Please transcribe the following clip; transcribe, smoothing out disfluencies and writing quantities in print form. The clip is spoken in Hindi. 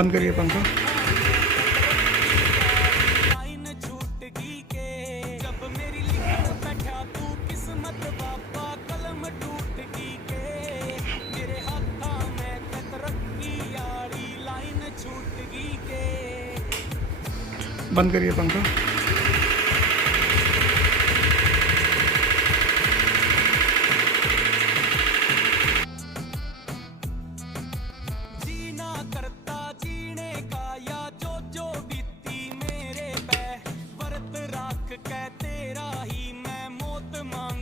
बंद करिए पंखा। लाइन छूट गई के जब मेरी लिखत बैठा तू किस्मत बाबा कलम टूट गई के मेरे हाथा में तरक्की यारी लाइन छूट गई के। बंद करिए पंखा। जीना करता जीने का या जो बीती मेरे पे वर्त राख के तेरा ही मैं मौत मांग